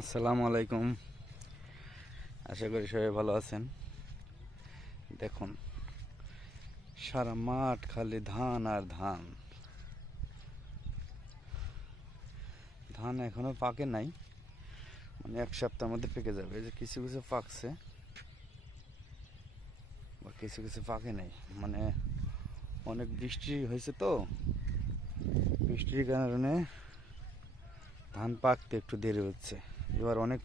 আসসালামু আলাইকুম। আশা করি সবাই ভালো আছেন। দেখুন, সারা মাঠ খালি ধান আর ধান। ধান এখনো পাকে নাই, মানে এক সপ্তাহের মধ্যে পেকে যাবে। এই যে কিছু কিছু পাকছে বা কিছু কিছু পাকে নাই, মানে অনেক বৃষ্টি হয়েছে তো, বৃষ্টির কারণে ধান পাকতে একটু দেরি হচ্ছে। এবার অনেক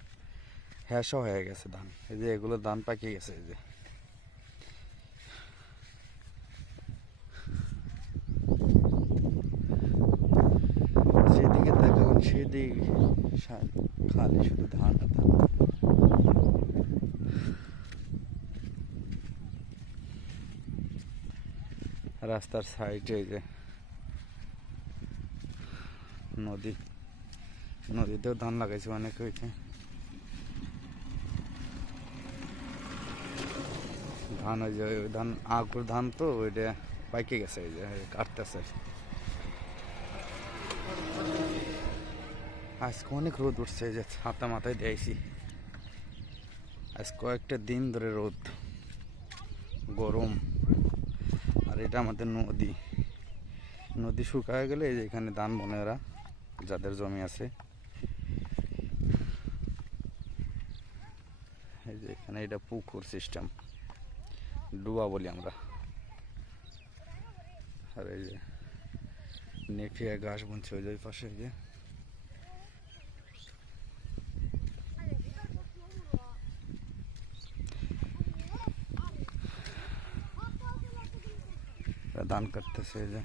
হ্যাঁসা হয়ে গেছে ধান। এই যে এগুলো ধান পাকিয়ে গেছে। এই যে যেদিকে তাকাবেন সেদিকে খালি শুধু ধান আর ধান। রাস্তার সাইডে যে নদী, নদীতেও ধান লাগাইছে অনেক হয়েছে। ধান ওই যে ওই ধান আগুর ধান তো ওইটা পাইকে গেছে, এই যে কাটতেছে। আজকে অনেক রোদ উঠছে, যে ছাতা মাথায় দিয়েছি। আজ কয়েকটা দিন ধরে রোদ, গরম। আর এটা আমাদের নদী। নদী শুকায় গেলে এই যে এখানে ধান বনে ওরা, যাদের জমি আছে। এই যে এখানে এটা পুকুর সিস্টেম, ডুবা বলি আমরা। আর এই যে নেফিয়া ঘাস বুনছে ওই যে ওই পাশে। যে ধান কাটতেছে, এই যে